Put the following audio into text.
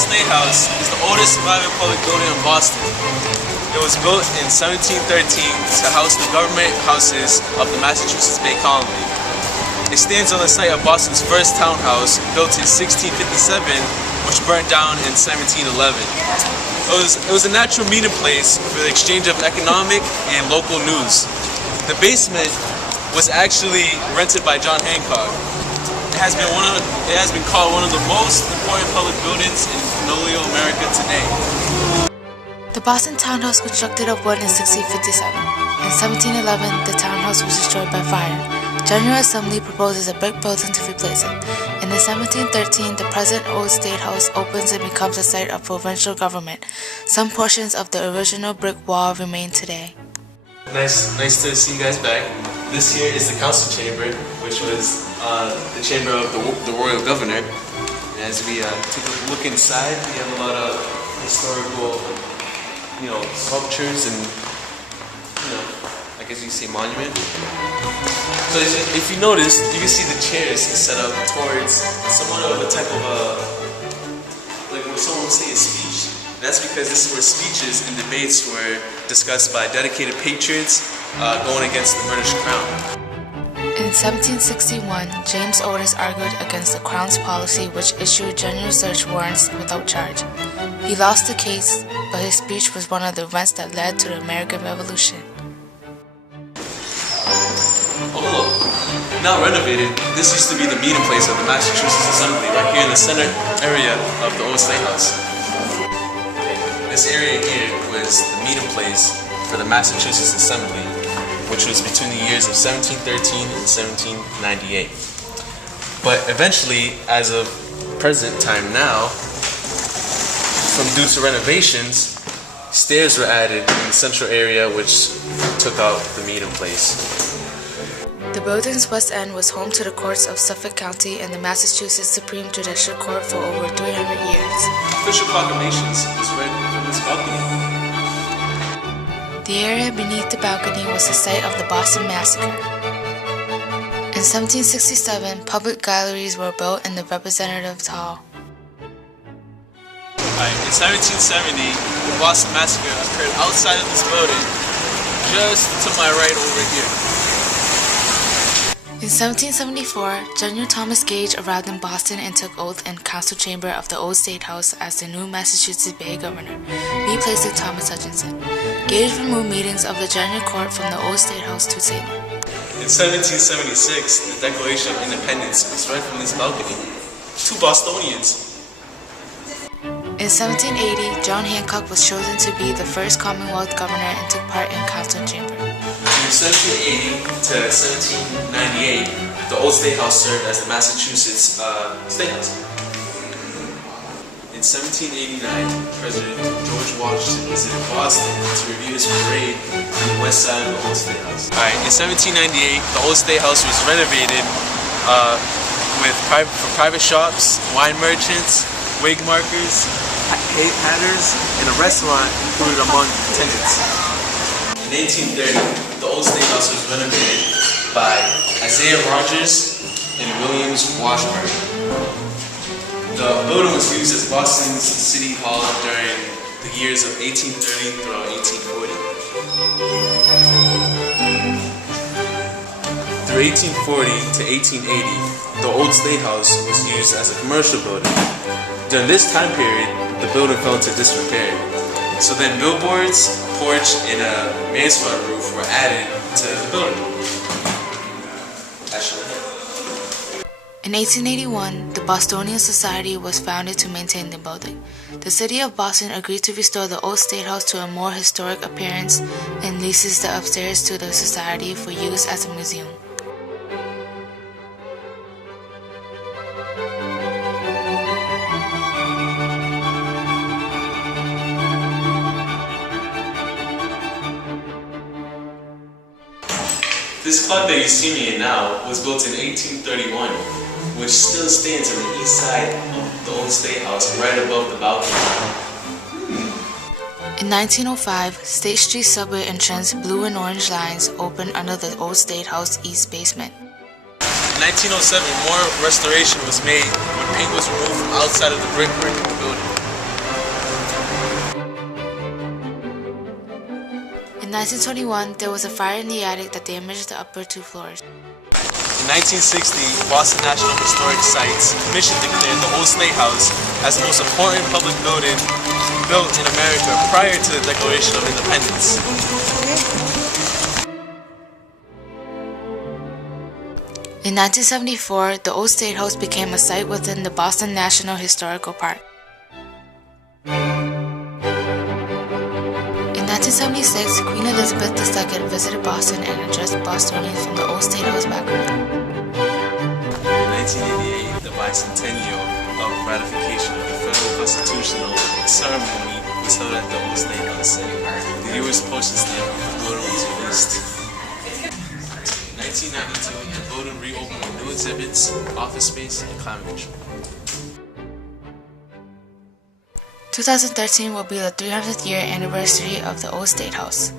Old State House is the oldest surviving public building in Boston. It was built in 1713 to house the government houses of the Massachusetts Bay Colony. It stands on the site of Boston's first townhouse, built in 1657, which burnt down in 1711. It was a natural meeting place for the exchange of economic and local news. The basement was actually rented by John Hancock. It has been called one of the most important public buildings in colonial America today. The Boston townhouse constructed of wood in 1657. In 1711, the townhouse was destroyed by fire. General Assembly proposes a brick building to replace it. In 1713, the present Old State House opens and becomes a site of provincial government. Some portions of the original brick wall remain today. Nice to see you guys back. This here is the council chamber, which was the chamber of the royal governor. And as we take a look inside, we have a lot of historical, sculptures and, I guess you say monument. So if you notice, you can see the chairs set up towards somewhat of a type of like when someone would say a speech. And that's because this is where speeches and debates were discussed by dedicated patriots going against the British crown. In 1761, James Otis argued against the Crown's policy which issued general search warrants without charge. He lost the case, but his speech was one of the events that led to the American Revolution. Oh look, now renovated, this used to be the meeting place of the Massachusetts Assembly, right here in the center area of the Old State House. This area here was the meeting place for the Massachusetts Assembly, which was between the years of 1713 and 1798. But eventually, as of present time now, due to renovations, stairs were added in the central area, which took out the meeting place. The building's west end was home to the courts of Suffolk County and the Massachusetts Supreme Judicial Court for over 300 years. Official proclamations was read from this balcony. The area beneath the balcony was the site of the Boston Massacre. In 1767, public galleries were built in the Representatives Hall. In 1770, the Boston Massacre occurred outside of this building, just to my right over here. In 1774, General Thomas Gage arrived in Boston and took oath in council chamber of the Old State House as the new Massachusetts Bay Governor, replacing Thomas Hutchinson. Gage removed meetings of the General Court from the Old State House to Salem. In 1776, the Declaration of Independence was read from this balcony. Two Bostonians. In 1780, John Hancock was chosen to be the first Commonwealth governor and took part in council chamber. From 1780 to 1798, the Old State House served as the Massachusetts State House. In 1789, President George Washington visited Boston to review his parade on the west side of the Old State House. In 1798, the Old State House was renovated for private shops, wine merchants, wig markers, hay hatters, and a restaurant included among tenants. In 1830, the Old State House was renovated by Isaiah Rogers and Williams Washburn. The building was used as Boston's City Hall during the years of 1830 through 1840. Through 1840 to 1880, the Old State House was used as a commercial building. During this time period, the building fell into disrepair. So then billboards, a porch, and a man's front roof were added to the building. In 1881, the Bostonian Society was founded to maintain the building. The city of Boston agreed to restore the Old State House to a more historic appearance and leases the upstairs to the society for use as a museum. This club that you see me in now was built in 1831, which still stands on the east side of the Old State House, right above the balcony. In 1905, State Street subway entrance blue and orange lines opened under the Old State House east basement. In 1907, more restoration was made when paint was removed from outside of the brickwork of the building. In 1921, there was a fire in the attic that damaged the upper 2 floors. In 1960, Boston National Historic Sites Commission declared the Old State House as the most important public building built in America prior to the Declaration of Independence. In 1974, the Old State House became a site within the Boston National Historical Park. In 1976, Queen Elizabeth II visited Boston and addressed Bostonians from the Old State House balcony. In 1988, the bicentennial of ratification of the federal constitutional ceremony was held at the Old State House. The U.S. Postal stamp of the building was released. In 1992, the building reopened with new exhibits, office space, and climate control. 2013 will be the 300th year anniversary of the Old State House.